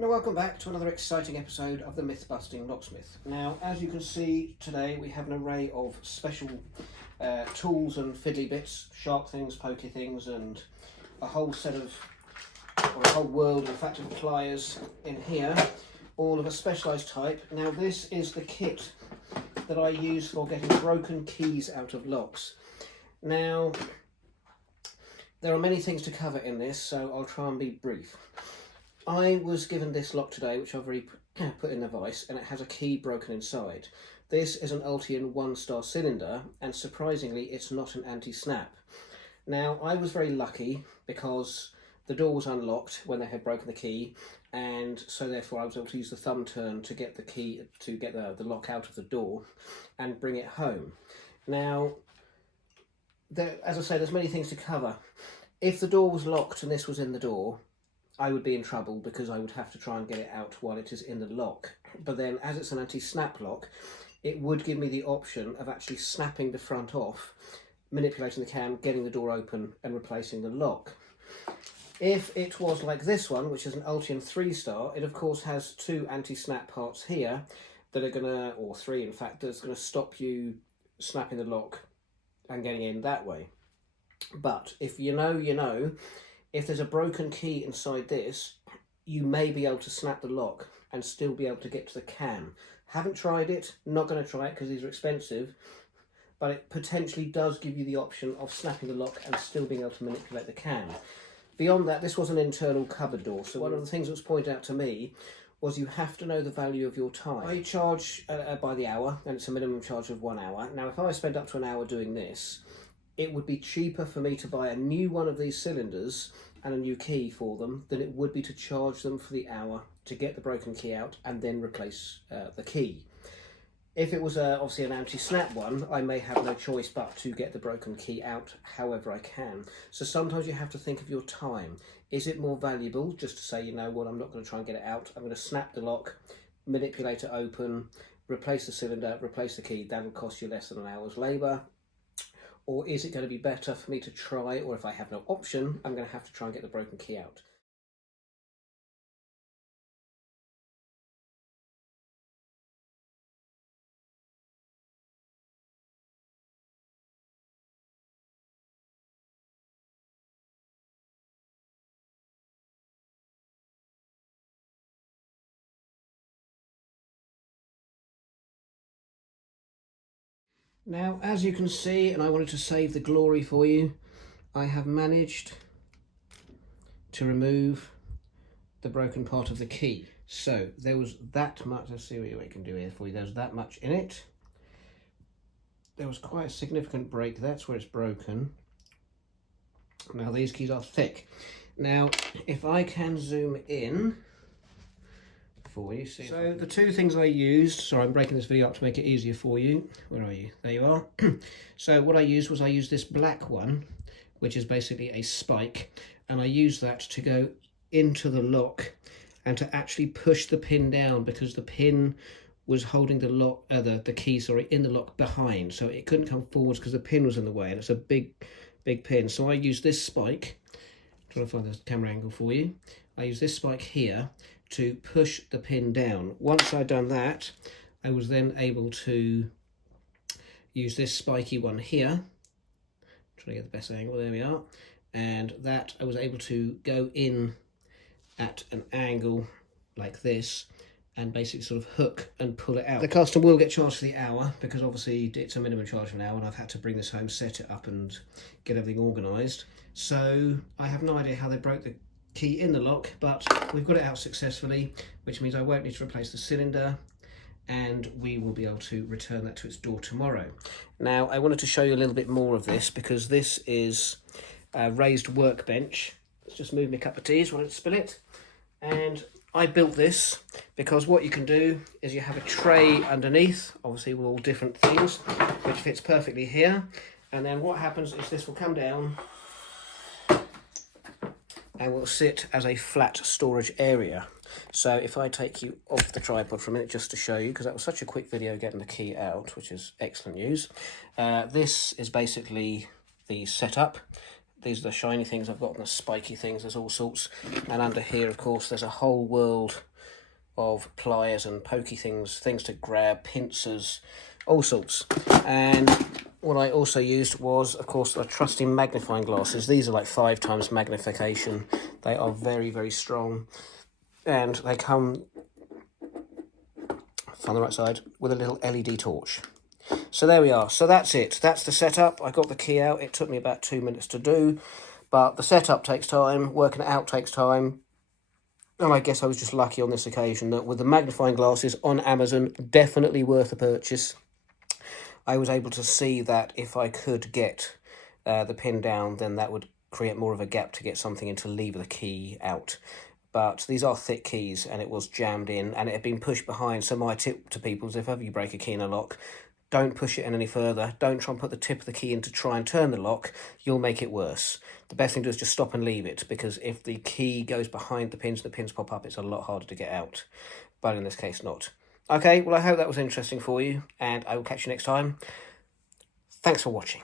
Now welcome back to another exciting episode of the Myth-Busting Locksmith. Now, as you can see today, we have an array of special tools and fiddly bits, sharp things, pokey things, and a whole set of, or a whole world in fact of pliers in here, all of a specialised type. Now this is the kit that I use for getting broken keys out of locks. Now, there are many things to cover in this, so I'll try and be brief. I was given this lock today, which I've already put in the vise, and it has a key broken inside. This is an Ultion 1-star cylinder, and surprisingly it's not an anti-snap. Now, I was very lucky because the door was unlocked when they had broken the key, and so therefore I was able to use the thumb turn to get the key, to get the lock out of the door and bring it home. Now, as I say, there's many things to cover. If the door was locked and this was in the door, I would be in trouble because I would have to try and get it out while it is in the lock. But then, as it's an anti-snap lock, it would give me the option of actually snapping the front off, manipulating the cam, getting the door open and replacing the lock. If it was like this one, which is an Ultion 3-star, it of course has two anti-snap parts here that are gonna, or three in fact, that's gonna stop you snapping the lock and getting in that way. But if you know, you know. If there's a broken key inside this, you may be able to snap the lock and still be able to get to the cam. Haven't tried it, not going to try it because these are expensive, but it potentially does give you the option of snapping the lock and still being able to manipulate the cam. Beyond that, this was an internal cupboard door, so one of the things that was pointed out to me was you have to know the value of your time. I charge by the hour, and it's a minimum charge of 1 hour. Now, if I spend up to an hour doing this, it would be cheaper for me to buy a new one of these cylinders and a new key for them than it would be to charge them for the hour to get the broken key out and then replace the key. If it was obviously an anti-snap one, I may have no choice but to get the broken key out however I can. So sometimes you have to think of your time. Is it more valuable just to say, you know what, I'm not going to try and get it out, I'm going to snap the lock, manipulate it open, replace the cylinder, replace the key, that'll cost you less than an hour's labour? Or is it going to be better for me to try, or if I have no option, I'm going to have to try and get the broken key out? Now, as you can see, and I wanted to save the glory for you, I have managed to remove the broken part of the key. So there was that much, let's see what we can do here for you. There's that much in it. There was quite a significant break, that's where it's broken. Now these keys are thick. Now, if I can zoom in for you. So the two things I used, sorry I'm breaking this video up to make it easier for you. Where are you? There you are. So what I used was I used this black one, which is basically a spike, and I used that to go into the lock and to actually push the pin down because the pin was holding the lock, the key, sorry, in the lock behind, so it couldn't come forwards because the pin was in the way, and it's a big pin. So I used this spike, trying to find the camera angle for you. I used this spike here to push the pin down. Once I'd done that, I was then able to use this spiky one here, trying to get the best angle, there we are, and that I was able to go in at an angle like this and basically sort of hook and pull it out. The customer will get charged for the hour because obviously it's a minimum charge of an hour, and I've had to bring this home, set it up and get everything organised. So I have no idea how they broke the key in the lock, but we've got it out successfully, which means I won't need to replace the cylinder, and we will be able to return that to its door tomorrow. Now, I wanted to show you a little bit more of this because this is a raised workbench. Let's just move my cup of tea so I don't spill it. And I built this because what you can do is you have a tray underneath, obviously with all different things, which fits perfectly here. And then what happens is this will come down and will sit as a flat storage area. So if I take you off the tripod for a minute just to show you, because that was such a quick video getting the key out, which is excellent news. This is basically the setup. These are the shiny things I've got and the spiky things, there's all sorts. And under here, of course, there's a whole world of pliers and pokey things to grab, pincers, all sorts. And what I also used was, of course, the trusty magnifying glasses. These are like 5 times magnification. They are very, very strong. And they come, on the right side, with a little LED torch. So there we are. So that's it. That's the setup. I got the key out. It took me about 2 minutes to do. But the setup takes time. Working it out takes time. And I guess I was just lucky on this occasion that with the magnifying glasses on Amazon, definitely worth a purchase. I was able to see that if I could get the pin down, then that would create more of a gap to get something in to lever the key out. But these are thick keys, and it was jammed in, and it had been pushed behind. So my tip to people is, if ever you break a key in a lock, don't push it in any further. Don't try and put the tip of the key in to try and turn the lock. You'll make it worse. The best thing to do is just stop and leave it, because if the key goes behind the pins and the pins pop up, it's a lot harder to get out. But in this case, not. Okay, well, I hope that was interesting for you, and I will catch you next time. Thanks for watching.